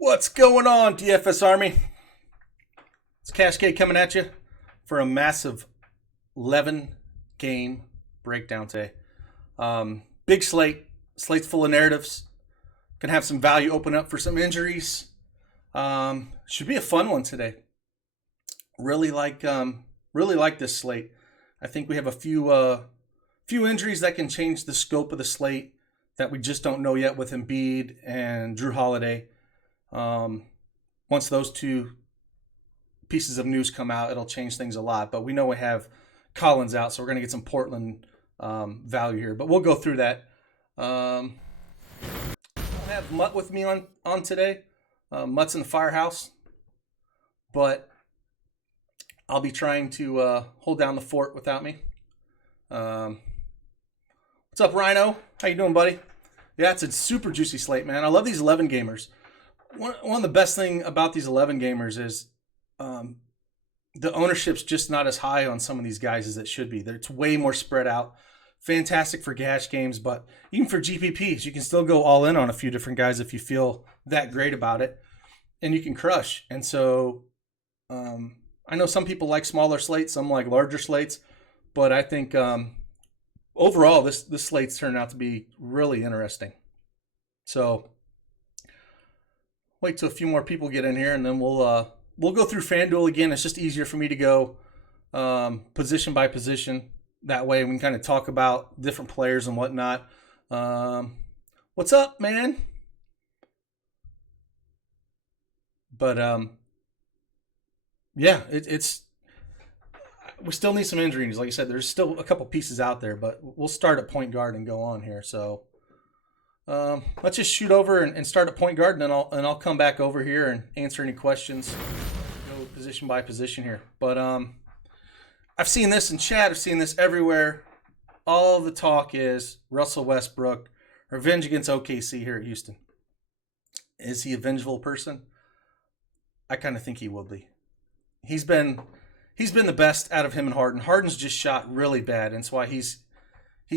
What's going on, DFS Army? It's CashKeg coming at you for a massive 11-game breakdown today. Big slate. Slate's full of narratives. Gonna have some value open up for some injuries. Should be a fun one today. Really like this slate. I think we have a few injuries that can change the scope of the slate that we just don't know yet with Embiid and Drew Holiday. Once those two pieces of news come out, it'll change things a lot. But we know we have Collins out, so we're going to get some Portland value here. But we'll go through that. I have Mutt with me on today. Mutt's in the firehouse. But I'll be trying to hold down the fort without me. What's up, Rhino? How you doing, buddy? Yeah, it's a super juicy slate, man. I love these 11 gamers. One of the best thing about these 11 gamers is the ownership's just not as high on some of these guys as it should be. It's way more spread out. Fantastic for cash games, but even for GPPs, you can still go all in on a few different guys if you feel that great about it, and you can crush. And so I know some people like smaller slates, some like larger slates, but I think overall this slate's turned out to be really interesting. So wait till a few more people get in here, and then we'll go through FanDuel again. It's just easier for me to go position by position. That way we can kind of talk about different players and whatnot. What's up, man? But yeah, it's we still need some injuries. Like I said, there's still a couple pieces out there, but we'll start at point guard and go on here. So let's just shoot over and start at point guard, and then I'll come back over here and answer any questions. Go position by position here. But I've seen this in chat. I've seen this everywhere. All the talk is Russell Westbrook, revenge against OKC here at Houston. Is he a vengeful person? I kind of think he will be. He's been the best out of him and Harden. Harden's just shot really bad, and that's why he's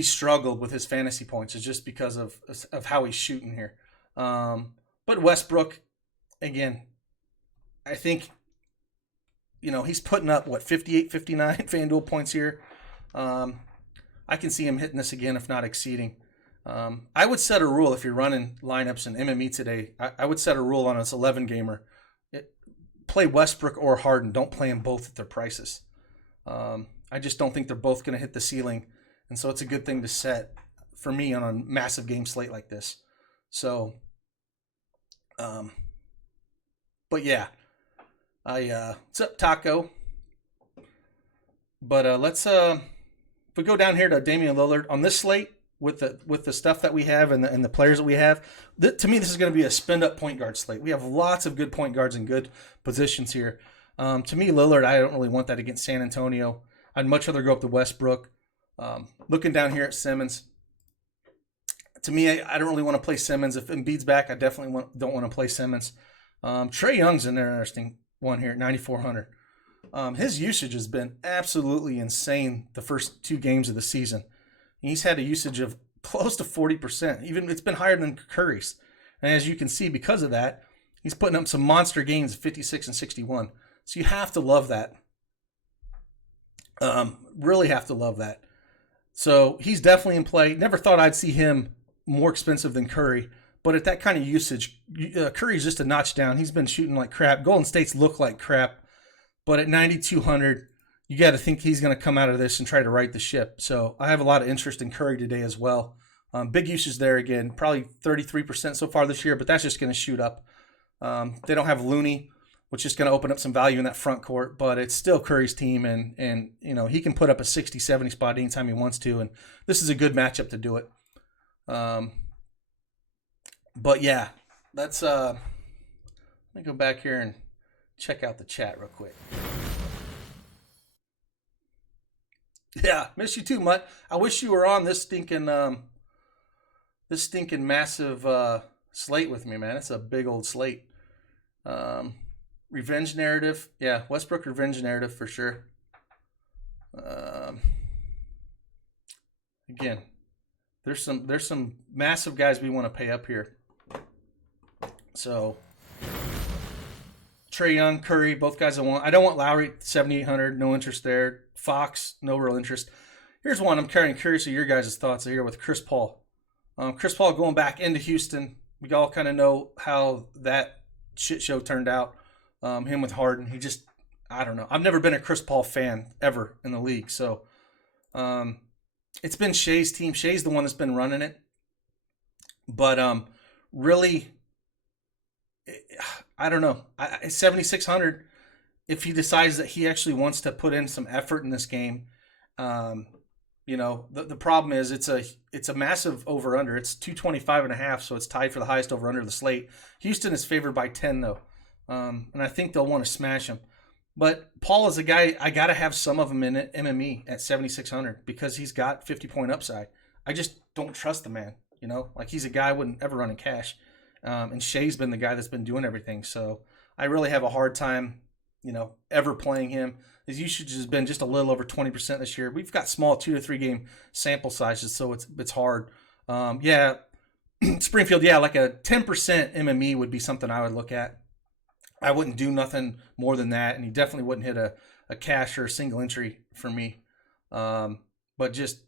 struggled with his fantasy points. It's just because of how he's shooting here. But Westbrook, again, I think, he's putting up, 58, 59 FanDuel points here. I can see him hitting this again, if not exceeding. I would set a rule if you're running lineups in MME today. I would set a rule on this 11-gamer. Play Westbrook or Harden. Don't play them both at their prices. I just don't think they're both going to hit the ceiling. And so it's a good thing to set for me on a massive game slate like this. So, but yeah, what's up, Taco? But let's if we go down here to Damian Lillard on this slate with the stuff that we have and the players that we have. To me, this is going to be a spend up point guard slate. We have lots of good point guards and good positions here. To me, Lillard, I don't really want that against San Antonio. I'd much rather go up to Westbrook. Looking down here at Simmons, to me, I don't really want to play Simmons. If Embiid's back, I definitely don't want to play Simmons. Trae Young's an interesting one here at 9,400. His usage has been absolutely insane the first two games of the season. He's had a usage of close to 40%. Even it's been higher than Curry's. And as you can see, because of that, he's putting up some monster gains of 56 and 61. So you have to love that. Really have to love that. So he's definitely in play. Never thought I'd see him more expensive than Curry. But at that kind of usage, Curry's just a notch down. He's been shooting like crap. Golden State's look like crap. But at 9,200, you got to think he's going to come out of this and try to right the ship. So I have a lot of interest in Curry today as well. Big usage there again, probably 33% so far this year, but that's just going to shoot up. They don't have Looney, which is going to open up some value in that front court, but it's still Curry's team, and he can put up a 60, 70 spot anytime he wants to, and this is a good matchup to do it. But yeah, let me go back here and check out the chat real quick. Yeah, miss you too, Mutt. I wish you were on this stinking massive slate with me, man. It's a big old slate. Revenge narrative, yeah, Westbrook revenge narrative for sure. Again, there's some massive guys we want to pay up here. So Trae Young, Curry, both guys I want. I don't want Lowry 7,800, no interest there. Fox, no real interest. Here's one I'm curious of your guys' thoughts here with Chris Paul. Chris Paul going back into Houston. We all kind of know how that shit show turned out. Him with Harden. I don't know. I've never been a Chris Paul fan ever in the league. So it's been Shea's team. Shea's the one that's been running it. But really, I don't know. 7,600, if he decides that he actually wants to put in some effort in this game, the problem is it's a massive over-under. It's 225.5, so it's tied for the highest over-under of the slate. Houston is favored by 10, though, and I think they'll want to smash him. But Paul is a guy, I got to have some of him in it, MME at 7,600 because he's got 50-point upside. I just don't trust the man, he's a guy I wouldn't ever run in cash. And Shea's been the guy that's been doing everything. So I really have a hard time, ever playing him. His usage has been just a little over 20% this year. We've got small 2 to 3 game sample sizes, so it's hard. Springfield, like a 10% MME would be something I would look at. I wouldn't do nothing more than that, and he definitely wouldn't hit a cash or a single entry for me. But just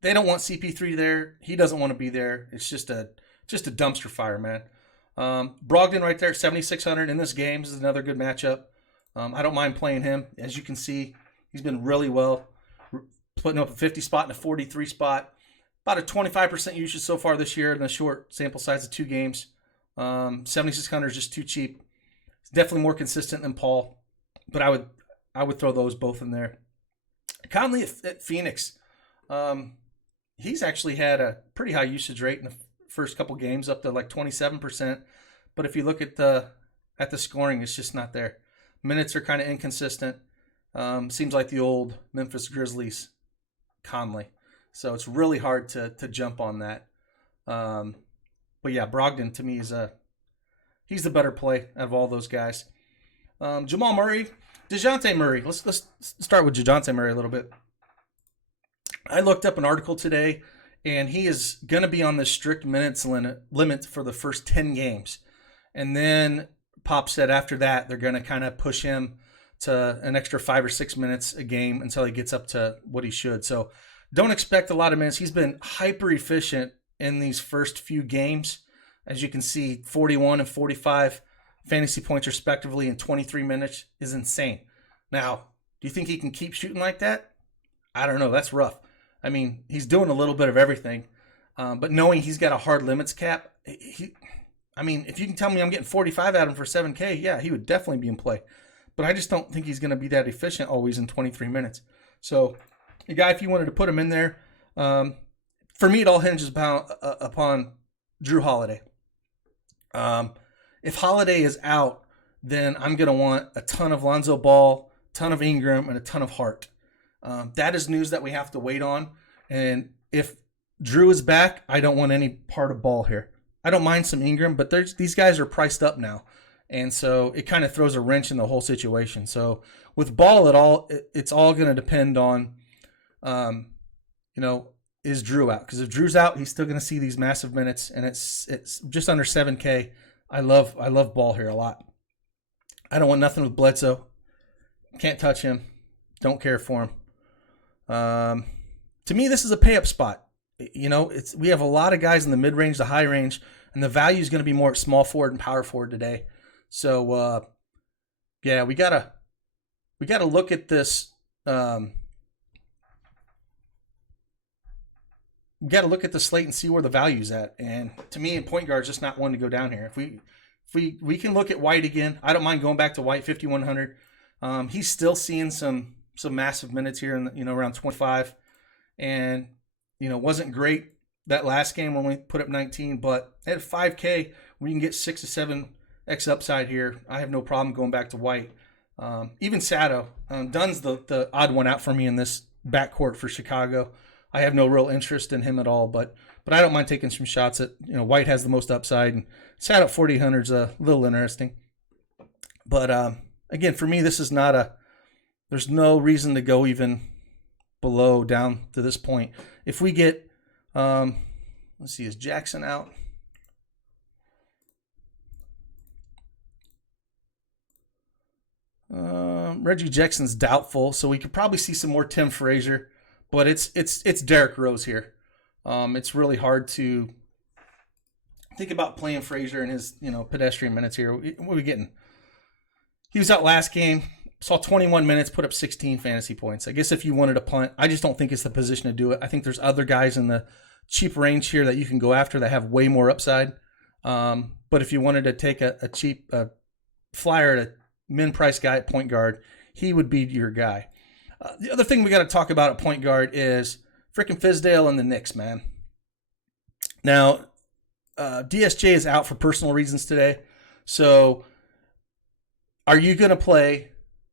they don't want CP3 there. He doesn't want to be there. It's just a dumpster fire, man. Brogdon right there, 7,600 in this game. This is another good matchup. I don't mind playing him. As you can see, he's been really well, putting up a 50 spot and a 43 spot. About a 25% usage so far this year in the short sample size of 2 games. 7,600 is just too cheap. It's definitely more consistent than Paul, but I would throw those both in there. Conley at Phoenix. He's actually had a pretty high usage rate in the first couple games, up to like 27%. But if you look at the scoring, it's just not there. Minutes are kind of inconsistent. Seems like the old Memphis Grizzlies Conley. So it's really hard to jump on that. But yeah, Brogdon to me he's the better play out of all those guys. Jamal Murray, DeJounte Murray. Let's start with DeJounte Murray a little bit. I looked up an article today, and he is going to be on the strict minutes limit for the first 10 games. And then Pop said after that, they're going to kind of push him to an extra 5 or 6 minutes a game until he gets up to what he should. So don't expect a lot of minutes. He's been hyper efficient in these first few games. As you can see, 41 and 45 fantasy points respectively in 23 minutes is insane. Now, do you think he can keep shooting like that? I don't know. That's rough. I mean, he's doing a little bit of everything, but knowing he's got a hard limits cap, if you can tell me I'm getting 45 out of him for 7K, yeah, he would definitely be in play. But I just don't think he's going to be that efficient always in 23 minutes. So, the guy, if you wanted to put him in there, for me, it all hinges upon Drew Holiday. If Holiday is out, then I'm going to want a ton of Lonzo Ball, ton of Ingram, and a ton of Hart. That is news that we have to wait on. And if Drew is back, I don't want any part of Ball here. I don't mind some Ingram, but these guys are priced up now. And so it kind of throws a wrench in the whole situation. So with Ball it's all going to depend on, is Drew out? Because if Drew's out, he's still going to see these massive minutes, and it's just under 7K. I love Ball here a lot. I don't want nothing with Bledsoe. Can't touch him. Don't care for him. To me, this is a pay-up spot. We have a lot of guys in the mid-range, the high range, and the value is going to be more at small forward and power forward today. So, we gotta we got to look at this. We got to look at the slate and see where the value's at. And to me, point guard is just not one to go down here. If we can look at White again, I don't mind going back to White 5,100. He's still seeing some massive minutes here in around 25, and wasn't great that last game when we put up 19, but at 5K we can get 6 to 7x upside here. I have no problem going back to White. Even Sato, Dunn's the odd one out for me in this backcourt for Chicago. I have no real interest in him at all, but I don't mind taking some shots at, White has the most upside, and Sato at 4,800 is a little interesting. But again, for me, this is not there's no reason to go even below down to this point. If we get, let's see, is Jackson out? Reggie Jackson's doubtful, so we could probably see some more Tim Frazier, but it's Derrick Rose here. It's really hard to think about playing Frazier in his pedestrian minutes here. What are we getting? He was out last game, saw 21 minutes, put up 16 fantasy points. I guess if you wanted to punt, I just don't think it's the position to do it. I think there's other guys in the cheap range here that you can go after that have way more upside. But if you wanted to take a cheap flyer at a min-price guy at point guard, he would be your guy. The other thing we got to talk about at point guard is freaking Fizdale and the Knicks, man. Now, DSJ is out for personal reasons today. So, are you going to play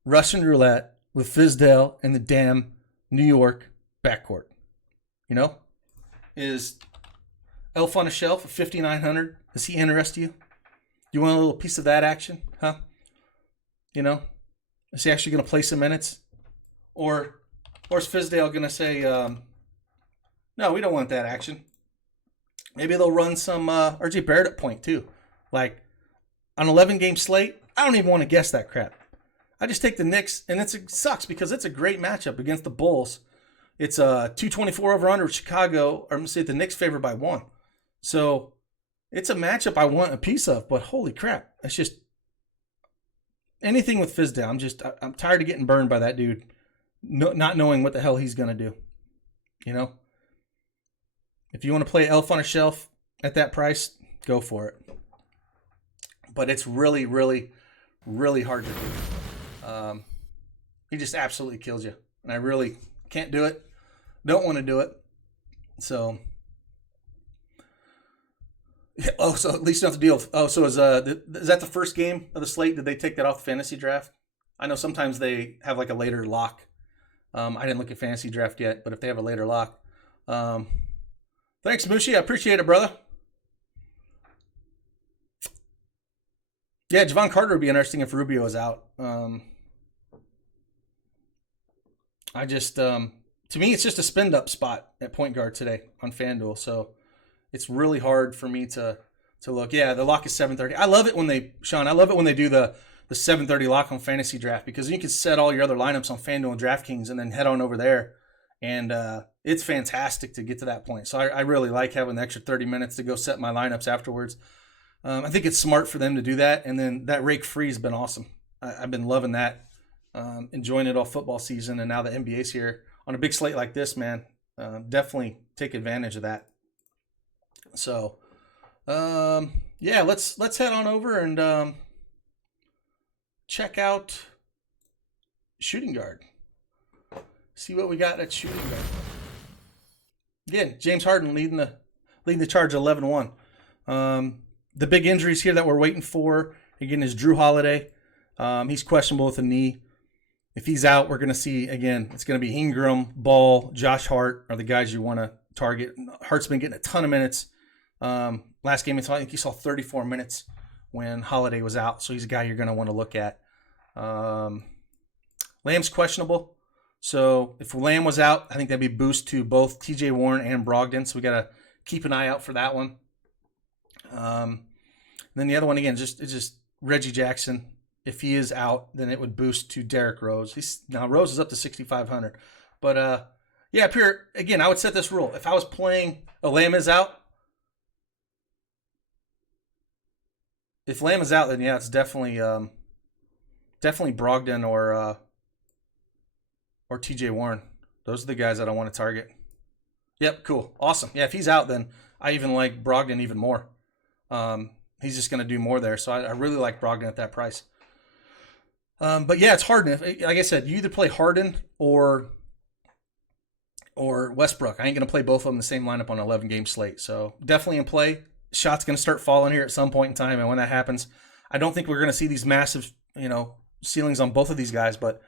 Russian roulette with Fizdale and the damn New York backcourt? Is Elf on a Shelf at 5,900? Does he interest you? You want a little piece of that action? Huh? Is he actually going to play some minutes? Or is Fizdale going to say, no, we don't want that action? Maybe they'll run some R.J. Barrett at point too. Like, an 11-game slate, I don't even want to guess that crap. I just take the Knicks, and it sucks because it's a great matchup against the Bulls. It's a 224 over under with Chicago, or I'm going to say the Knicks favored by 1. So it's a matchup I want a piece of, but holy crap. It's just anything with Fizdale. I'm tired of getting burned by that dude, not knowing what the hell he's going to do. If you want to play Elf on a Shelf at that price, go for it. But it's really, really, really hard to do. He just absolutely kills you. And I really can't do it. Don't want to do it. So, so at least you don't have to deal with, so is that the first game of the slate? Did they take that off the fantasy draft? I know sometimes they have like a later lock. I didn't look at fantasy draft yet, but if they have a later lock. Thanks, Mushi. I appreciate it, brother. Yeah, Javon Carter would be interesting if Rubio is out. To me, it's just a spend up spot at point guard today on FanDuel. So it's really hard for me to look. Yeah, the lock is 7:30. I love it when they do the 7:30 lock on fantasy draft, because you can set all your other lineups on FanDuel and DraftKings and then head on over there. And it's fantastic to get to that point. So I really like having the extra 30 minutes to go set my lineups afterwards. I think it's smart for them to do that. And then that rake free has been awesome. I've been loving that, enjoying it all football season. And now the NBA's here on a big slate like this, man. Definitely take advantage of that. So, yeah, let's head on over and check out shooting guard. See what we got at shooting guard. Again, James Harden leading the charge 11-1. The big injuries here that we're waiting for, again, is Drew Holiday. He's questionable with a knee. If he's out, we're going to see, again, it's going to be Ingram, Ball, Josh Hart are the guys you want to target. Hart's been getting a ton of minutes. Last game, I think he saw 34 minutes when Holiday was out, so he's a guy you're going to want to look at. Lamb's questionable. So if Lamb was out, I think that'd be a boost to both TJ Warren and Brogdon. So we got to keep an eye out for that one. Then the other one, again, it's just Reggie Jackson. If he is out, then it would boost to Derrick Rose. Now Rose is up to 6,500. But yeah, up here, again, I would set this rule. If I was playing, Lamb is out. If Lamb is out, then yeah, it's definitely Brogdon or or TJ Warren. Those are the guys that I want to target. Yep, cool. Awesome. Yeah, if he's out, then I even like Brogdon even more. He's just going to do more there. So I really like Brogdon at that price. But yeah, it's Harden. Like I said, you either play Harden or Westbrook. I ain't going to play both of them in the same lineup on an 11-game slate. So definitely in play. Shot's going to start falling here at some point in time. And when that happens, I don't think we're going to see these massive, ceilings on both of these guys, but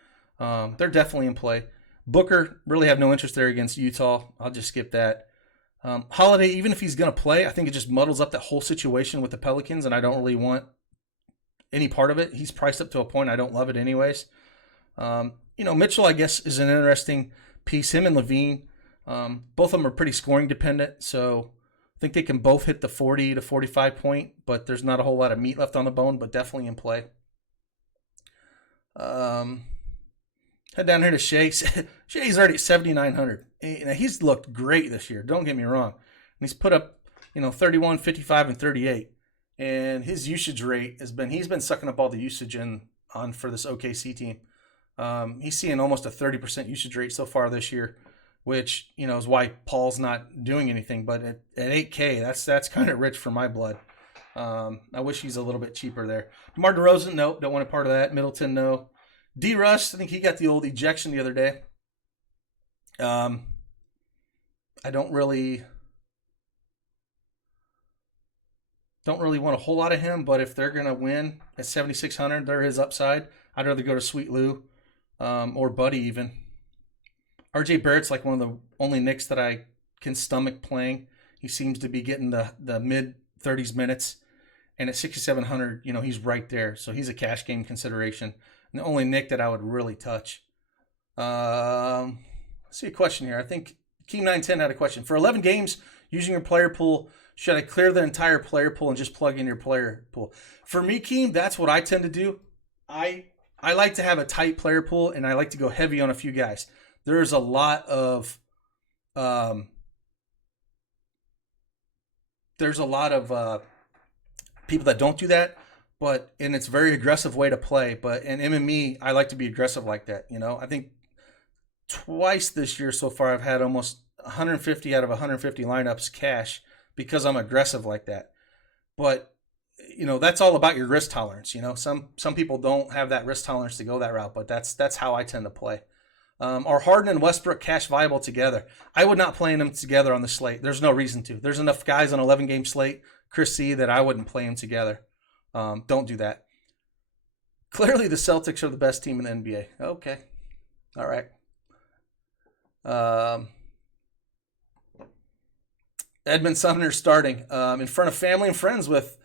they're definitely in play. Booker, really have no interest there against Utah. I'll just skip that. Holiday, even if he's going to play, I think it just muddles up that whole situation with the Pelicans, and I don't really want any part of it. He's priced up to a point I don't love it anyways. Mitchell, I guess, is an interesting piece. Him and Levine, both of them are pretty scoring dependent, so I think they can both hit the 40 to 45 point, but there's not a whole lot of meat left on the bone, but definitely in play. Head down here to Shea. Shea's already at 7,900. He's looked great this year. Don't get me wrong. And he's put up, 31, 55, and 38. And his usage rate he's been sucking up all the usage on for this OKC team. He's seeing almost a 30% usage rate so far this year, which, is why Paul's not doing anything. But at 8K, that's kind of rich for my blood. I wish he's a little bit cheaper there. DeMar DeRozan, no, don't want a part of that. Middleton, no. D-Rush, I think he got the old ejection the other day. I don't really want a whole lot of him, but if they're going to win at 7,600, they're his upside. I'd rather go to Sweet Lou or Buddy even. RJ Barrett's like one of the only Knicks that I can stomach playing. He seems to be getting the mid-30s minutes. And at 6,700, he's right there. So he's a cash game consideration. And the only Knick that I would really touch. Let's see a question here. I think Keem910 had a question. For 11 games, using your player pool, should I clear the entire player pool and just plug in your player pool? For me, Keem, that's what I tend to do. I like to have a tight player pool, and I like to go heavy on a few guys. There's a lot of people that don't do that, and it's a very aggressive way to play. But in MME, I like to be aggressive like that. I think twice this year so far, I've had almost 150 out of 150 lineups cash because I'm aggressive like that. But that's all about your risk tolerance. Some people don't have that risk tolerance to go that route, but that's how I tend to play. Are Harden and Westbrook cash viable together? I would not play them together on the slate. There's no reason to. There's enough guys on 11-game slate, Chris C., that I wouldn't play them together. Don't do that. Clearly, the Celtics are the best team in the NBA. Okay. All right. Edmund Sumner starting in front of family and friends with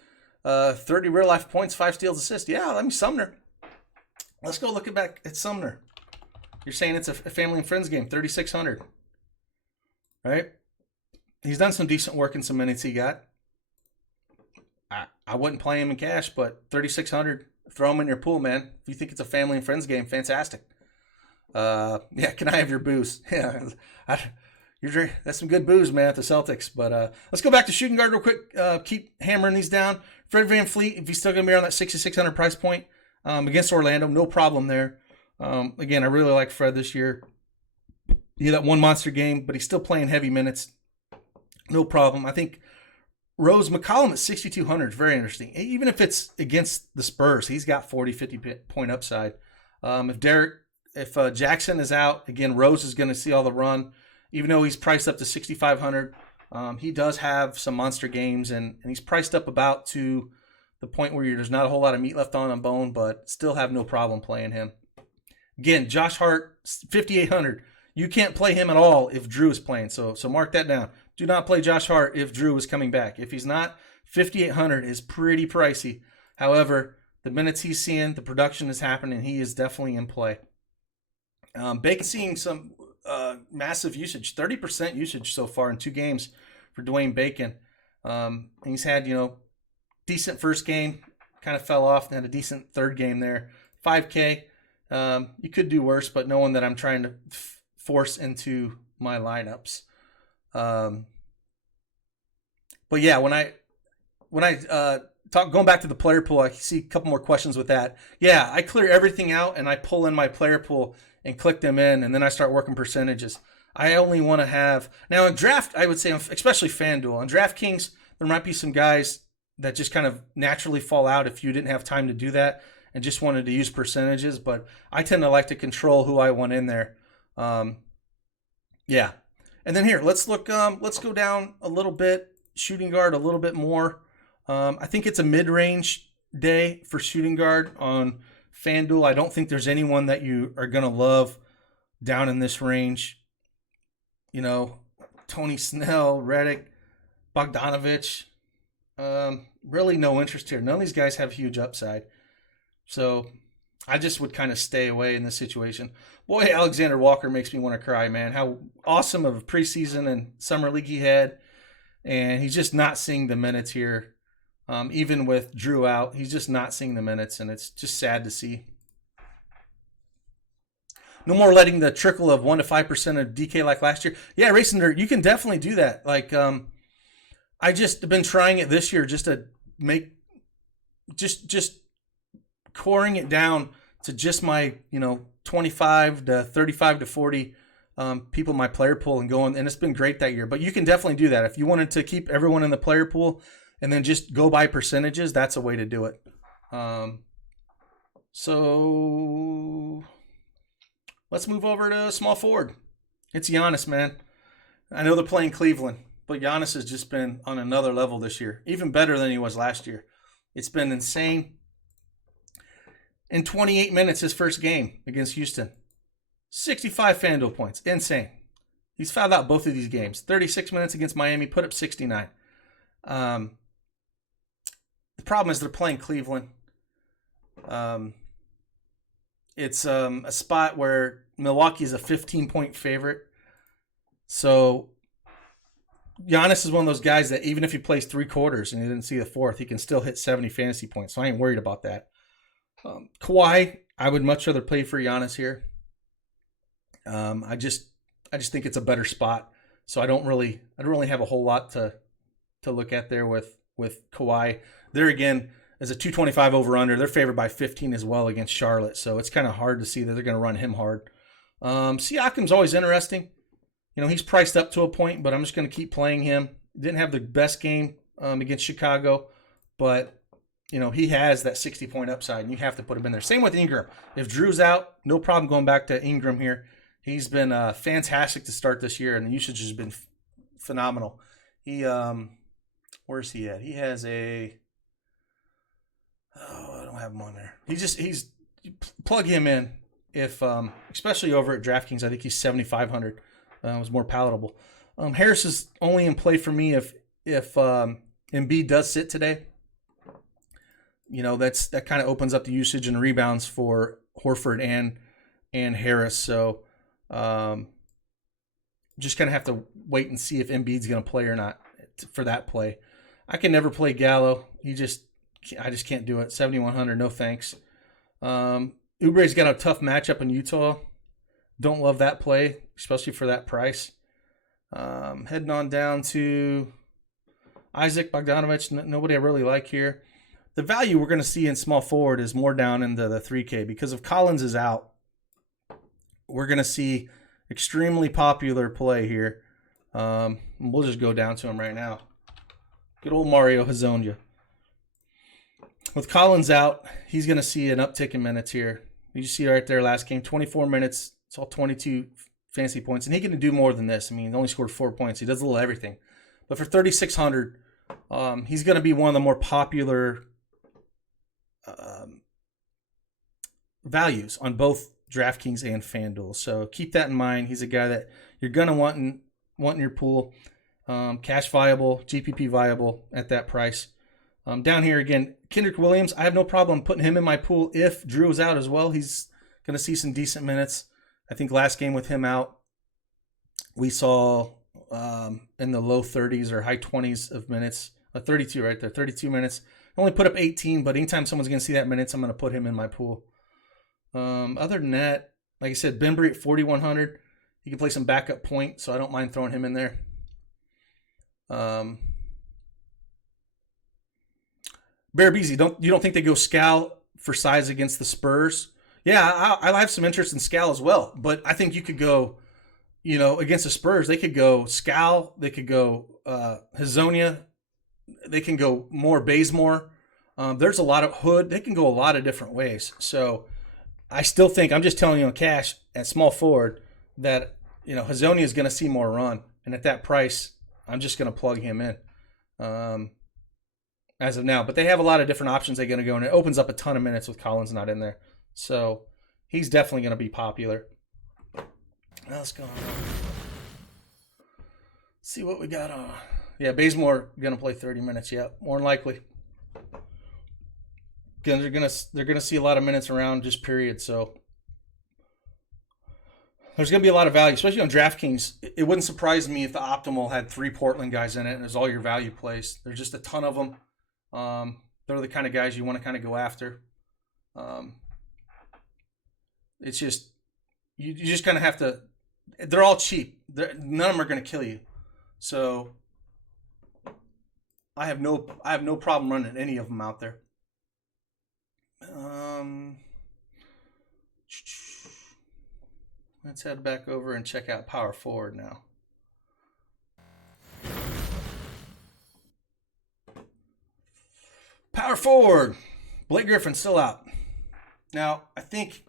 30 real-life points, 5 steals, assists. Yeah, let me Sumner. Let's go look back at Sumner. You're saying it's a family and friends game, 3,600. Right? He's done some decent work in some minutes he got. I wouldn't play him in cash, but 3,600, throw him in your pool, man. If you think it's a family and friends game, fantastic. Yeah, can I have your booze? Yeah, that's some good booze, man, at the Celtics. But let's go back to shooting guard real quick. Keep hammering these down. Fred VanVleet, if he's still going to be around that 6,600 price point against Orlando, no problem there. Again, I really like Fred this year. He had that one monster game, but he's still playing heavy minutes. No problem. I think Rose McCollum at 6,200 is very interesting. Even if it's against the Spurs, he's got 40, 50 point upside. If Jackson is out, again, Rose is going to see all the run. Even though he's priced up to 6,500, he does have some monster games, and he's priced up about to the point where there's not a whole lot of meat left on bone, but still have no problem playing him. Again, Josh Hart, 5,800. You can't play him at all if Drew is playing, so mark that down. Do not play Josh Hart if Drew is coming back. If he's not, 5,800 is pretty pricey. However, the minutes he's seeing, the production is happening, he is definitely in play. Bacon seeing some massive usage, 30% usage so far in 2 games for Dwayne Bacon. He's had, decent first game, kind of fell off, and had a decent third game there. 5K, you could do worse, but no one that I'm trying to force into my lineups. But yeah, when I going back to the player pool, I see a couple more questions with that. Yeah, I clear everything out and I pull in my player pool and click them in, and then I start working percentages. I only want to have now in draft. I would say, especially FanDuel on DraftKings, there might be some guys that just kind of naturally fall out if you didn't have time to do that and just wanted to use percentages. But I tend to like to control who I want in there. Yeah, and then here let's look. Let's go down a little bit. Shooting guard a little bit more. I think it's a mid-range day for shooting guard on FanDuel. I don't think there's anyone that you are going to love down in this range. You know, Tony Snell, Redick, Bogdanovich. Really no interest here. None of these guys have huge upside. So I just would kind of stay away in this situation. Boy, Alexander Walker makes me want to cry, man. How awesome of a preseason and summer league he had. And he's just not seeing the minutes here. Even with Drew out, he's just not seeing the minutes, and it's just sad to see. No more letting the trickle of 1 to 5% of DK like last year. Yeah, Racing Dirt, you can definitely do that. Like, I just been trying it this year just to make, just coring it down to just my, 25 to 35 to 40 people in my player pool and going, and it's been great that year. But you can definitely do that. If you wanted to keep everyone in the player pool and then just go by percentages, that's a way to do it. So let's move over to small forward. It's Giannis, man. I know they're playing Cleveland, but Giannis has just been on another level this year, even better than he was last year. It's been insane. In 28 minutes, his first game against Houston, 65 FanDuel points. Insane. He's fouled out both of these games. 36 minutes against Miami, put up 69. The problem is they're playing Cleveland. It's a spot where Milwaukee is a 15-point favorite. So Giannis is one of those guys that even if he plays 3 quarters and he didn't see the fourth, he can still hit 70 fantasy points. So I ain't worried about that. Kawhi, I would much rather play for Giannis here. I just think it's a better spot. So I don't really have a whole lot to look at there with Kawhi. There again, as a 225 over under, they're favored by 15 as well against Charlotte. So it's kind of hard to see that they're going to run him hard. Siakam's always interesting. He's priced up to a point, but I'm just going to keep playing him. Didn't have the best game against Chicago, but he has that 60-point upside, and you have to put him in there. Same with Ingram. If Drew's out, no problem going back to Ingram here. He's been fantastic to start this year, and the usage has been phenomenal. He, where's he at? He has I don't have him on there. He's plug him in if, especially over at DraftKings. I think he's 7,500. It was more palatable. Harris is only in play for me if Embiid does sit today. That kind of opens up the usage and rebounds for Horford and Harris. So just kind of have to wait and see if Embiid's going to play or not for that play. I can never play Gallo. I just can't do it. 7,100, no thanks. Oubre's got a tough matchup in Utah. Don't love that play, especially for that price. Heading on down to Isaac Bogdanovich. Nobody I really like here. The value we're going to see in small forward is more down into the 3K because if Collins is out, we're going to see extremely popular play here. We'll just go down to him right now. Good old Mario Hezonja. With Collins out, he's going to see an uptick in minutes here. You see right there last game, 24 minutes. It's all 22 fantasy points. And he can do more than this. I mean, he only scored 4 points. He does a little everything. But for 3,600, he's going to be one of the more popular values on both DraftKings and FanDuel. So keep that in mind. He's a guy that you're going to want in your pool. Cash viable, GPP viable at that price. Down here again, Kendrick Williams. I have no problem putting him in my pool if Drew is out as well. He's going to see some decent minutes. I think last game with him out, we saw in the low 30s or high 20s of minutes. 32 right there, 32 minutes. I only put up 18, but anytime someone's going to see that minutes, I'm going to put him in my pool. Other than that, like I said, Bembry at 4,100. He can play some backup point, so I don't mind throwing him in there. Bearbeezy, you don't think they go Scal for size against the Spurs? Yeah, I have some interest in Scal as well, but I think you could go, against the Spurs, they could go Scal, they could go Hazonia, they can go more Bazemore. There's a lot of Hood. They can go a lot of different ways. So I still think, I'm just telling you on cash at small forward that, Hazonia is going to see more run. And at that price, I'm just going to plug him in as of now. But they have a lot of different options they're going to go, and it opens up a ton of minutes with Collins not in there. So he's definitely going to be popular. What else going on? Let's see what we got on. Yeah, Bazemore going to play 30 minutes. Yeah, more than likely. Again, they're gonna see a lot of minutes around just period. So there's gonna be a lot of value, especially on DraftKings. It wouldn't surprise me if the optimal had 3 Portland guys in it and it was all your value plays. There's just a ton of them. They're the kind of guys you want to kind of go after. It's just you just kind of have to. They're all cheap. None of them are gonna kill you. So I have no problem running any of them out there. Let's head back over and check out power forward now. Power forward, Blake Griffin's still out. Now, I think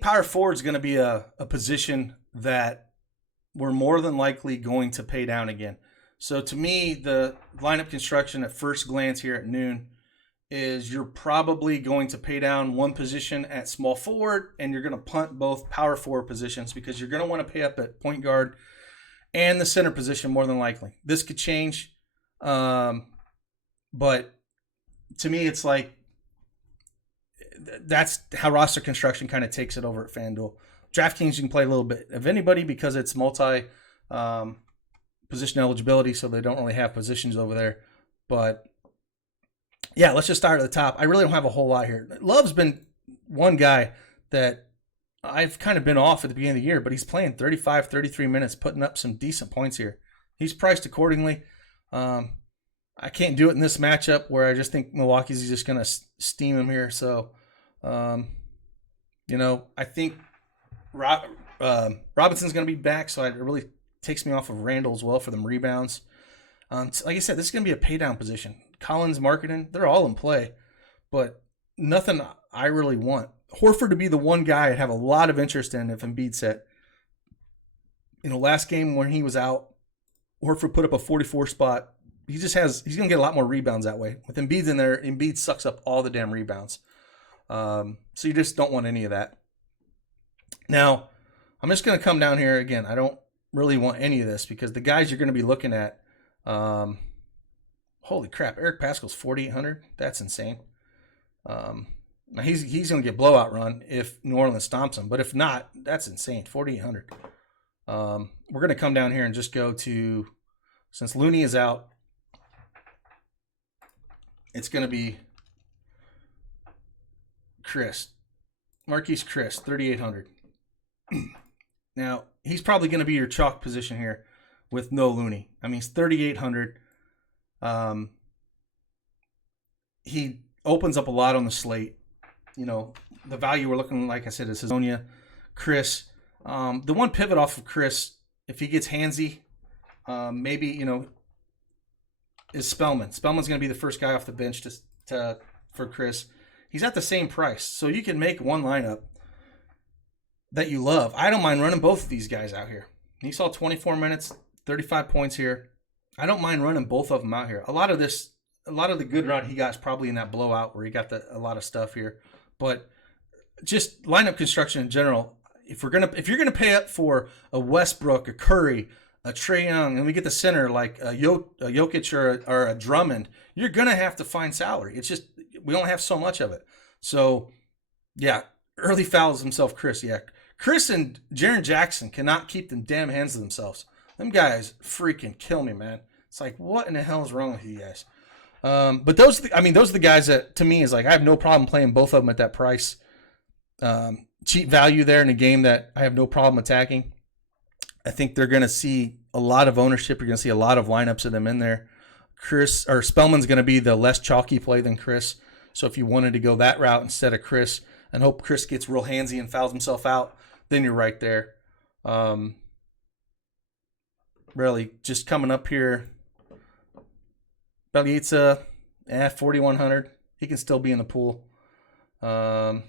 power forward is going to be a position that we're more than likely going to pay down again. So to me, the lineup construction at first glance here at noon is you're probably going to pay down one position at small forward, and you're going to punt both power forward positions because you're going to want to pay up at point guard and the center position more than likely. This could change, but to me, it's like that's how roster construction kind of takes it over at FanDuel. DraftKings, you can play a little bit of anybody because it's multi position eligibility, so they don't really have positions over there. But yeah, let's just start at the top. I really don't have a whole lot here. Love's been one guy that I've kind of been off at the beginning of the year, but he's playing 35, 33 minutes, putting up some decent points here. He's priced accordingly. I can't do it in this matchup where I just think Milwaukee's just going to steam him here. So, I think Robinson's going to be back, so it really takes me off of Randall as well for them rebounds. Like I said, this is going to be a pay down position. Collins, marketing, they're all in play, but nothing I really want. Horford to be the one guy I'd have a lot of interest in if Embiid's set. Last game when he was out, Horford put up a 44 spot. He's going to get a lot more rebounds that way. With Embiid in there, Embiid sucks up all the damn rebounds. So you just don't want any of that. Now, I'm just going to come down here again. I don't really want any of this because the guys you're going to be looking at, holy crap, Eric Pascal's 4,800. That's insane. Now he's going to get blowout run if New Orleans stomps him, but if not, that's insane. 4,800. We're going to come down here and just go to, since Looney is out, it's going to be Marquise Chris, 3,800. Now, he's probably going to be your chalk position here with no Looney. I mean, he's 3,800. He opens up a lot on the slate. The value we're looking, like I said, is Hazonia, Chris. The one pivot off of Chris, if he gets handsy, maybe, is Spellman. Spellman's going to be the first guy off the bench for Chris. He's at the same price. So you can make one lineup that you love. I don't mind running both of these guys out here. He saw 24 minutes, 35 points here. I don't mind running both of them out here. A lot of the good run he got is probably in that blowout where he got a lot of stuff here. But just lineup construction in general, if you're gonna pay up for a Westbrook, a Curry, a Trae Young, and we get the center like a Jokic or a Drummond, you're gonna have to find salary. It's just we don't have so much of it. So yeah, early fouls himself, Chris. Yeah, Chris and Jaren Jackson cannot keep them damn hands to themselves. Them guys freaking kill me, man. It's like, what in the hell is wrong with you guys? But those are the guys that, to me, is like, I have no problem playing both of them at that price. Cheap value there in a game that I have no problem attacking. I think they're going to see a lot of ownership. You're going to see a lot of lineups of them in there. Chris or Spellman's going to be the less chalky play than Chris. So if you wanted to go that route instead of Chris and hope Chris gets real handsy and fouls himself out, then you're right there. Really, just coming up here, Belica, 4,100. He can still be in the pool. Sean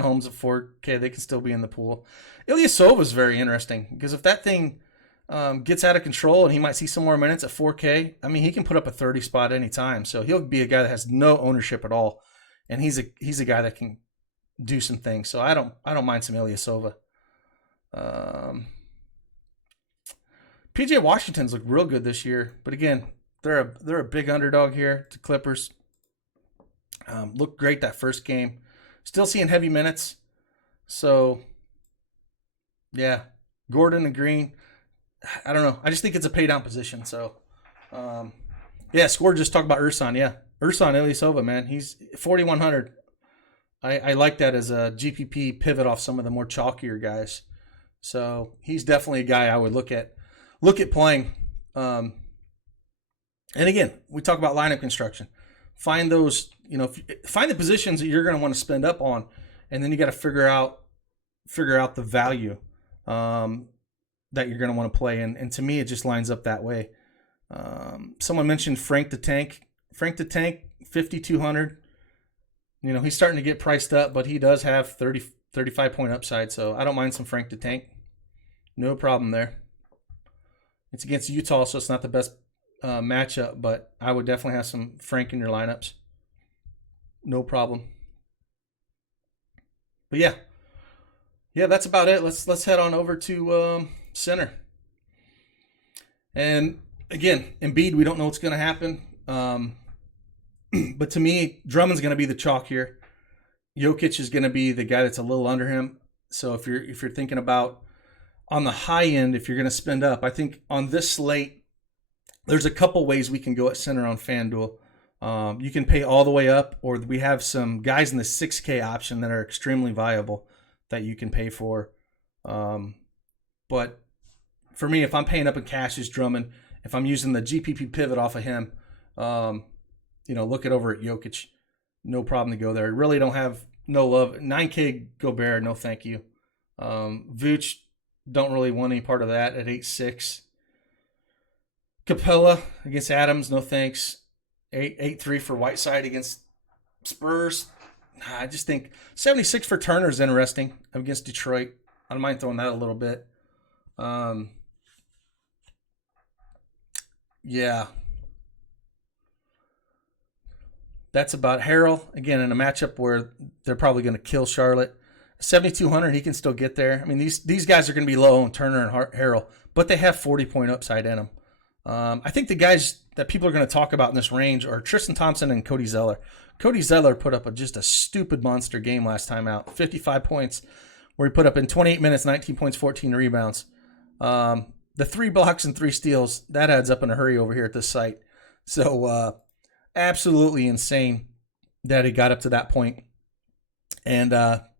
Holmes at 4K, they can still be in the pool. Ilyasova is very interesting because if that thing gets out of control and he might see some more minutes at 4K, I mean, he can put up a 30 spot anytime. So he'll be a guy that has no ownership at all, and he's a guy that can do some things. So I don't mind some Ilyasova. PJ Washington's looked real good this year, but again, they're a big underdog here to Clippers. Looked great that first game. Still seeing heavy minutes. So, yeah, Gordon and Green. I don't know. I just think it's a pay down position. So, Score just talked about Ursan. Yeah, Ursan Ilyasova, man. He's 4,100. I like that as a GPP pivot off some of the more chalkier guys. So he's definitely a guy I would look at playing. And again, we talk about lineup construction. Find those, find the positions that you're going to want to spend up on, and then you got to figure out the value that you're going to want to play. And to me, it just lines up that way. Someone mentioned Frank the Tank. Frank the Tank, 5,200. He's starting to get priced up, but he does have 35 point upside. So I don't mind some Frank the Tank. No problem there. It's against Utah, so it's not the best matchup, but I would definitely have some Frank in your lineups. No problem. But yeah, that's about it. Let's head on over to center. And again, Embiid, we don't know what's going to happen. But to me, Drummond's going to be the chalk here. Jokic is going to be the guy that's a little under him. So if you're thinking about on the high end, if you're going to spend up, I think on this slate, there's a couple ways we can go at center on FanDuel. You can pay all the way up, or we have some guys in the 6K option that are extremely viable that you can pay for. But for me, if I'm paying up in cash, is Drummond. If I'm using the GPP pivot off of him, look it over at Jokic. No problem to go there. I really don't have no love. 9K Gobert, no thank you. Vooch, don't really want any part of that at 8.6. Capella against Adams, no thanks. 8.3 for Whiteside against Spurs. I just think 76 for Turner is interesting against Detroit. I don't mind throwing that a little bit. Yeah. That's about Harrell. Again, in a matchup where they're probably going to kill Charlotte. 7,200, he can still get there. I mean, these guys are going to be low on Turner and Harrell, but they have 40-point upside in them. I think the guys that people are going to talk about in this range are Tristan Thompson and Cody Zeller. Cody Zeller put up just a stupid monster game last time out. 55 points, where he put up in 28 minutes, 19 points, 14 rebounds. The 3 blocks and 3 steals, that adds up in a hurry over here at this site. So, absolutely insane that he got up to that point. And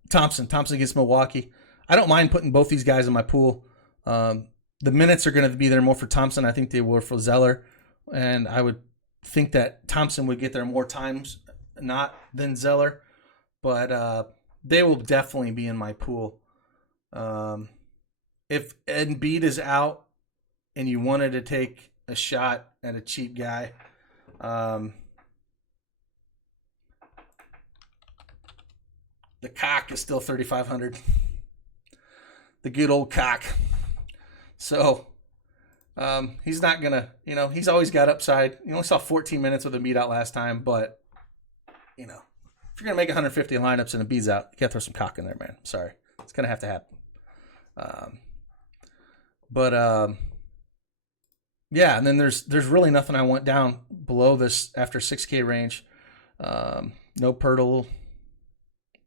Thompson against Milwaukee. I don't mind putting both these guys in my pool. The minutes are going to be there more for Thompson. I think they were for Zeller. And I would think that Thompson would get there more times not than Zeller. But they will definitely be in my pool. If Embiid is out and you wanted to take a shot at a cheap guy, the cock is still 3,500. The good old cock. So he's not going to, he's always got upside. You only saw 14 minutes with Embiid out last time, but, if you're going to make 150 lineups and Embiid's out, you got to throw some cock in there, man. Sorry. It's going to have to happen. Yeah, and then there's really nothing I want down below this after 6K range. No Pirtle,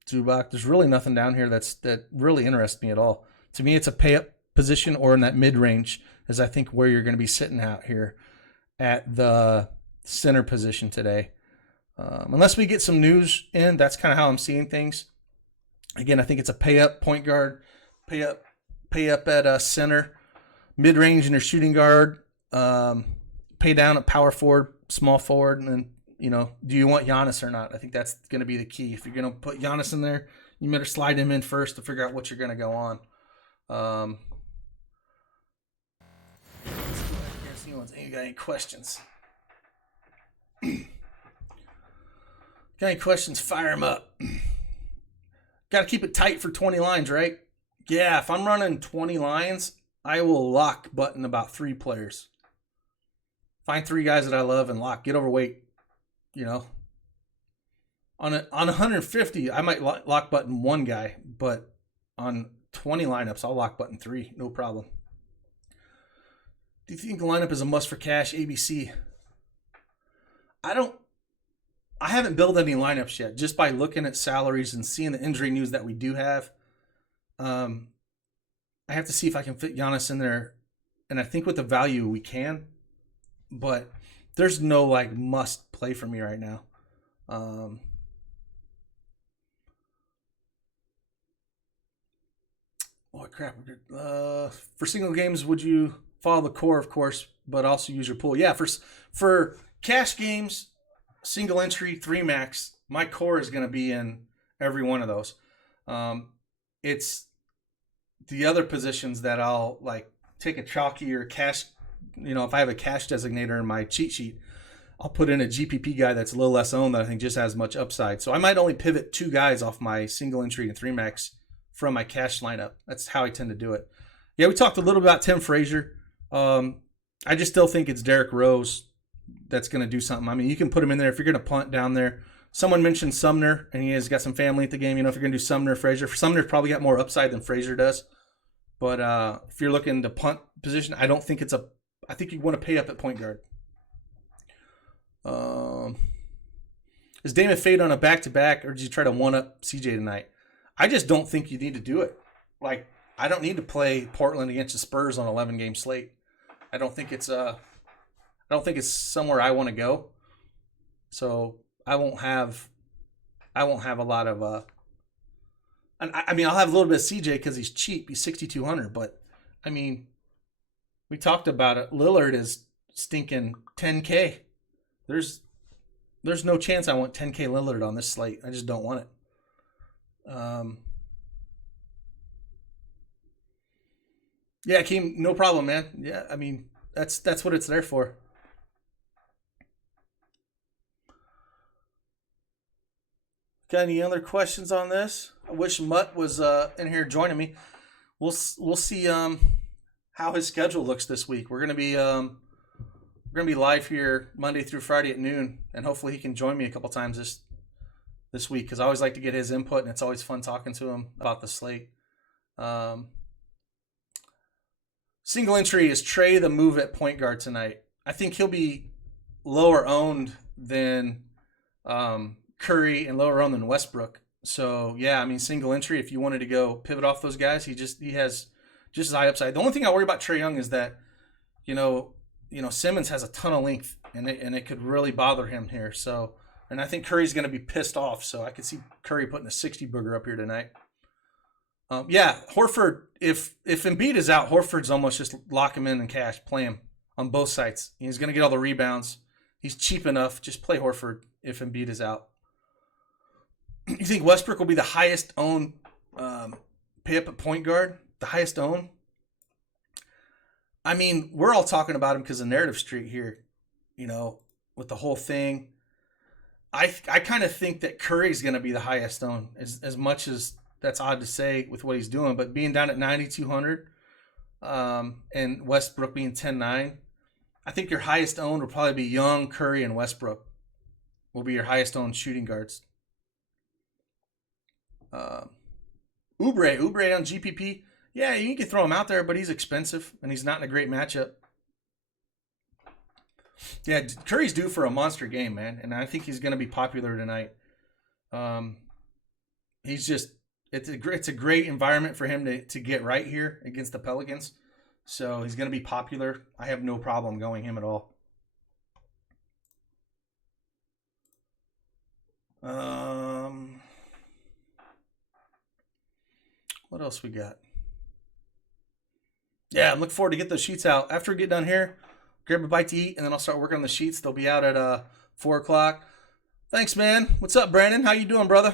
Zubac. There's really nothing down here that really interests me at all. To me, it's a pay-up position or in that mid-range is I think where you're going to be sitting out here at the center position today. Unless we get some news in, that's kind of how I'm seeing things. Again, I think it's a pay-up point guard, pay up at center, mid-range in your shooting guard, pay down at power forward, small forward, and then do you want Giannis or not? I think that's going to be the key. If you're going to put Giannis in there, you better slide him in first to figure out what you're going to go on. Let's see, you got any questions? Got any questions? Fire them up. Got to keep it tight for 20 lines, right? Yeah, if I'm running 20 lines, I will lock button about 3 players. Find 3 guys that I love and lock. Get overweight. On 150, I might lock button 1 guy, but on 20 lineups, I'll lock button 3. No problem. Do you think the lineup is a must for cash? ABC. I haven't built any lineups yet. Just by looking at salaries and seeing the injury news that we do have, I have to see if I can fit Giannis in there. And I think with the value we can, but there's no must play for me right now. Oh crap! For single games, would you follow the core, of course, but also use your pool? Yeah, for cash games, single entry, 3 max, my core is going to be in every one of those. It's the other positions that I'll take a chalky or cash. If I have a cash designator in my cheat sheet, I'll put in a GPP guy that's a little less owned that I think just has much upside. So I might only pivot 2 guys off my single entry and 3 max from my cash lineup. That's how I tend to do it. Yeah, we talked a little about Tim Frazier. I just still think it's Derrick Rose that's going to do something. I mean, you can put him in there if you're going to punt down there. Someone mentioned Sumner, and he has got some family at the game. If you're going to do Sumner, Frazier. Sumner's probably got more upside than Frazier does. But if you're looking to punt position, I don't think I think you want to pay up at point guard. Is Damon fade on a back-to-back, or did you try to one-up CJ tonight? I just don't think you need to do it. I don't need to play Portland against the Spurs on 11-game slate. I don't think it's somewhere I want to go. So I won't have a lot of and I mean I'll have a little bit of CJ because he's cheap. He's 6,200, but I mean we talked about it. Lillard is stinking 10K. There's no chance I want 10K Lillard on this slate. I just don't want it. Yeah, Keem, no problem, man. Yeah, I mean that's what it's there for. Got any other questions on this? I wish Mutt was in here joining me. We'll see how his schedule looks this week. We're gonna be live here Monday through Friday at noon, and hopefully he can join me a couple times this week because I always like to get his input, and it's always fun talking to him about the slate. Single entry is Trey the move at point guard tonight. I think he'll be lower owned than Curry and lower owned than Westbrook. So yeah, I mean single entry. If you wanted to go pivot off those guys, he has just as high upside. The only thing I worry about Trey Young is that Simmons has a ton of length, and it could really bother him here. So, and I think Curry's going to be pissed off. So I could see Curry putting a 60 booger up here tonight. Yeah, Horford. If Embiid is out, Horford's almost just lock him in and cash, play him on both sides. He's going to get all the rebounds. He's cheap enough. Just play Horford if Embiid is out. You think Westbrook will be the highest owned pay up at point guard? The highest owned? I mean, we're all talking about him because of Narrative Street here, with the whole thing. I kind of think that Curry's going to be the highest owned, as much as that's odd to say with what he's doing, but being down at 9,200 and Westbrook being 10.9, I think your highest owned will probably be Young, Curry, and Westbrook will be your highest owned shooting guards. Oubre on GPP. Yeah, you can throw him out there, but he's expensive, and he's not in a great matchup. Yeah, Curry's due for a monster game, man, and I think he's going to be popular tonight. It's a great environment for him to get right here against the Pelicans, so he's going to be popular. I have no problem going him at all. What else we got? Yeah, I'm looking forward to get those sheets out. After we get done here, grab a bite to eat, and then I'll start working on the sheets. They'll be out at 4 o'clock. Thanks, man. What's up, Brandon? How you doing, brother?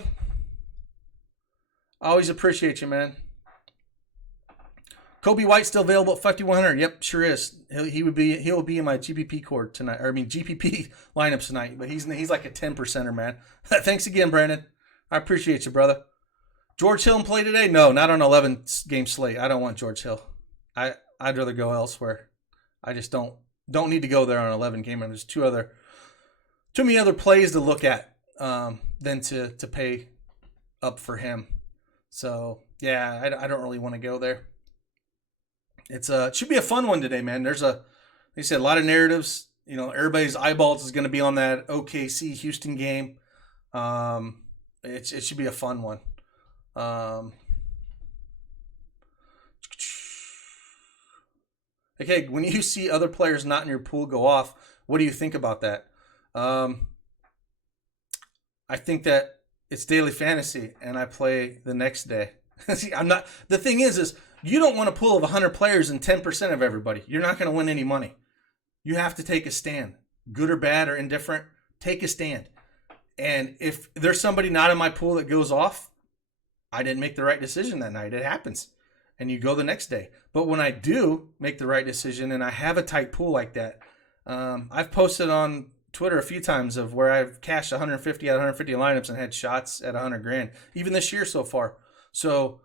Always appreciate you, man. Kobe White still available at 5,100. Yep, sure is. He will be in my GPP cord tonight, or I mean GPP lineups tonight. But he's like a 10%er, man. Thanks again, Brandon. I appreciate you, brother. George Hill play today? No, not on 11 game slate. I don't want George Hill. I'd rather go elsewhere. I just don't need to go there on 11 game. There's too many other plays to look at than to pay up for him. So yeah, I don't really want to go there. It should be a fun one today, man. Like I said, a lot of narratives. You know, everybody's eyeballs is going to be on that OKC Houston game. It should be a fun one. Okay, when you see other players not in your pool go off, what do you think about that? I think that it's daily fantasy, and I play the next day. See, the thing is you don't want a pool of 100 players and 10% of everybody. You're not going to win any money. You have to take a stand. Good or bad or indifferent, take a stand. And if there's somebody not in my pool that goes off, I didn't make the right decision that night. It happens. And you go the next day. But when I do make the right decision and I have a tight pool like that, I've posted on Twitter a few times of where I've cashed 150 out of 150 lineups and had shots at 100 grand, even this year so far. So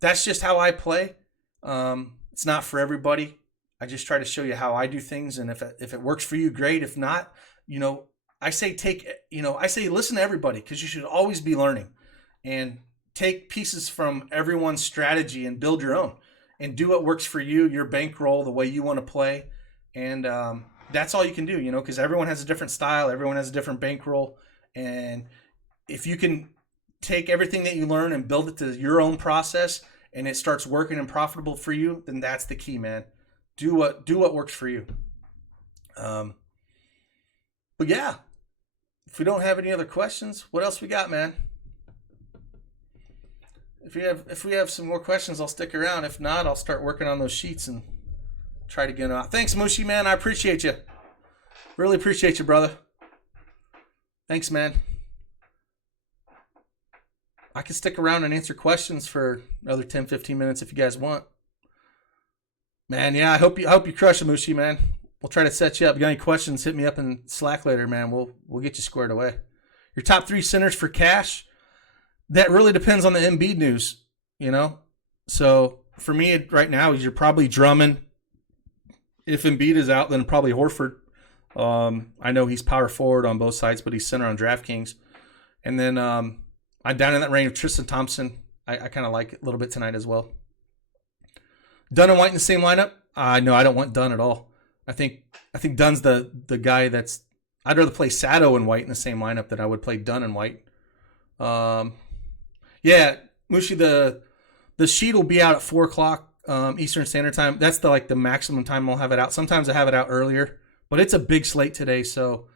that's just how I play. It's not for everybody. I just try to show you how I do things, and if it works for you, great. If not, I say listen to everybody, because you should always be learning, and take pieces from everyone's strategy and build your own, and do what works for you, your bankroll, the way you want to play, and that's all you can do, because everyone has a different style, everyone has a different bankroll, and if you can take everything that you learn and build it to your own process, and it starts working and profitable for you, then that's the key, man. Do what works for you. But yeah, if we don't have any other questions, what else we got, man? If we have some more questions, I'll stick around. If not, I'll start working on those sheets and try to get them out. Thanks, Mushi, man. I appreciate you. Really appreciate you, brother. Thanks, man. I can stick around and answer questions for another 10, 15 minutes if you guys want. Man, yeah, I hope you crush it, Mushi, man. We'll try to set you up. If you got any questions, hit me up in Slack later, man. We'll get you squared away. Your top 3 centers for cash, that really depends on the Embiid news, So for me right now, you're probably Drummond. If Embiid is out, then probably Horford. I know he's power forward on both sides, but he's center on DraftKings. And then I'm down in that range of Tristan Thompson. I kind of like it a little bit tonight as well. Dunn and White in the same lineup? No, I don't want Dunn at all. I think Dunn's the guy that's... I'd rather play Sato and White in the same lineup than I would play Dunn and White. Yeah, Mushi, the sheet will be out at 4 o'clock Eastern Standard Time. That's the maximum time I'll have it out. Sometimes I have it out earlier, but it's a big slate today, so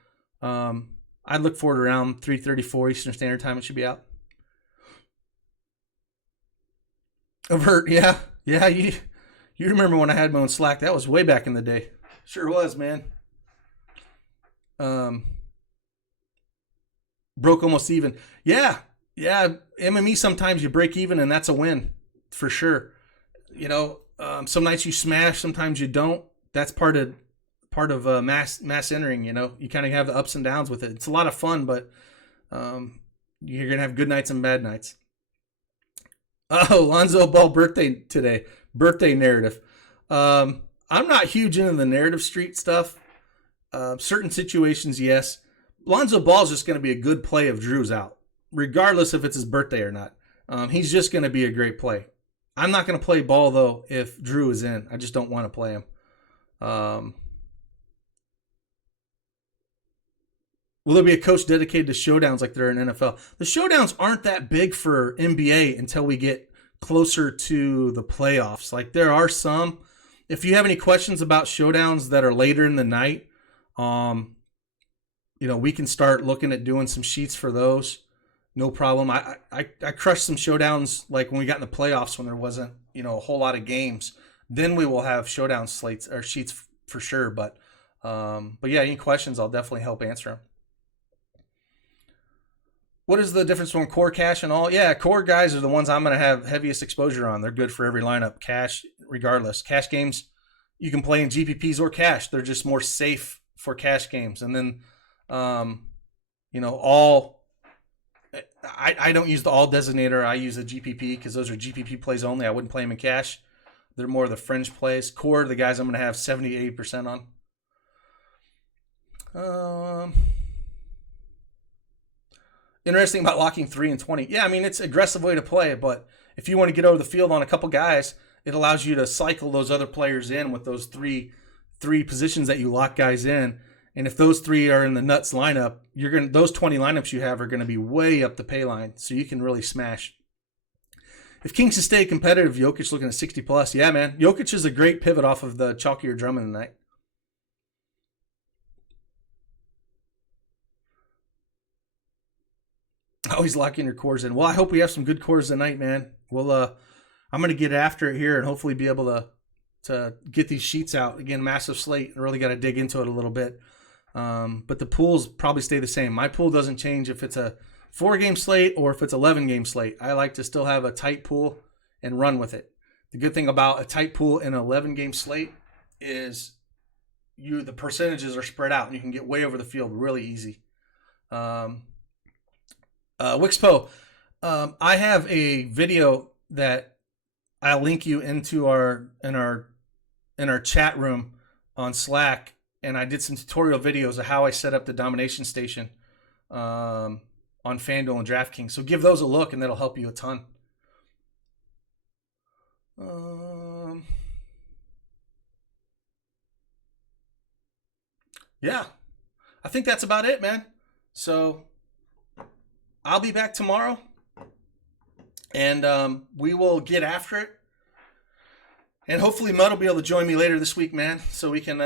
I'd look for it around 3:34 Eastern Standard Time. It should be out. Avert, yeah, you remember when I had my own Slack? That was way back in the day. Sure was, man. Broke almost even. Yeah. MME, sometimes you break even, and that's a win for sure. Some nights you smash, sometimes you don't. That's part of mass entering. You kind of have the ups and downs with it. It's a lot of fun, but you're gonna have good nights and bad nights. Oh, Lonzo Ball birthday today. Birthday narrative. I'm not huge into the narrative street stuff. Certain situations, yes. Lonzo Ball is just going to be a good play if Drew's out, regardless if it's his birthday or not. He's just going to be a great play. I'm not going to play Ball, though, if Drew is in. I just don't want to play him. Will there be a coach dedicated to showdowns like there are in NFL? The showdowns aren't that big for NBA until we get closer to the playoffs. Like, there are some. If you have any questions about showdowns that are later in the night, we can start looking at doing some sheets for those. No problem. I crushed some showdowns like when we got in the playoffs when there wasn't, a whole lot of games. Then we will have showdown slates or sheets for sure. But But yeah, any questions, I'll definitely help answer them. What is the difference between core, cash, and all? Yeah, core guys are the ones I'm going to have heaviest exposure on. They're good for every lineup. Cash, regardless. Cash games, you can play in GPPs or cash. They're just more safe for cash games. And then, all. I don't use the all designator. I use a GPP because those are GPP plays only. I wouldn't play them in cash. They're more of the fringe plays. Core, the guys I'm going to have 70, 80% on. Interesting about locking 3 and 20. Yeah, I mean, it's an aggressive way to play, but if you want to get over the field on a couple guys, it allows you to cycle those other players in with those three positions that you lock guys in. And if those 3 are in the nuts lineup, those 20 lineups you have are going to be way up the pay line, so you can really smash. If Kings can stay competitive, Jokic looking at 60 plus. Yeah, man, Jokic is a great pivot off of the chalkier Drummond tonight. Always locking your cores in. Well, I hope we have some good cores tonight, man. Well, I'm going to get after it here and hopefully be able to get these sheets out. Again, massive slate. I really got to dig into it a little bit. But the pools probably stay the same. My pool doesn't change if it's a 4-game slate or if it's 11-game slate. I like to still have a tight pool and run with it. The good thing about a tight pool in an 11-game slate is the percentages are spread out and you can get way over the field really easy. Wixpo, I have a video that I'll link you into our chat room on Slack, and I did some tutorial videos of how I set up the domination station on FanDuel and DraftKings. So give those a look, and that'll help you a ton. Yeah, I think that's about it, man. So I'll be back tomorrow, and we will get after it. And hopefully Mudd will be able to join me later this week, man, so we can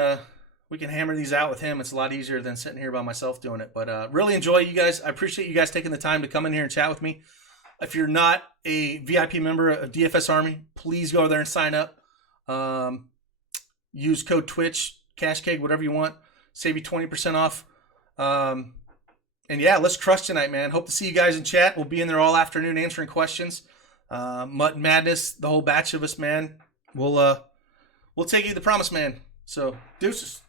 hammer these out with him. It's a lot easier than sitting here by myself doing it. But really enjoy you guys. I appreciate you guys taking the time to come in here and chat with me. If you're not a VIP member of DFS Army, please go there and sign up. Use code Twitch, CashKeg, whatever you want. Save you 20% off. And yeah, let's crush tonight, man. Hope to see you guys in chat. We'll be in there all afternoon answering questions. Mutt Madness, the whole batch of us, man. We'll take you to the promised man. So, deuces.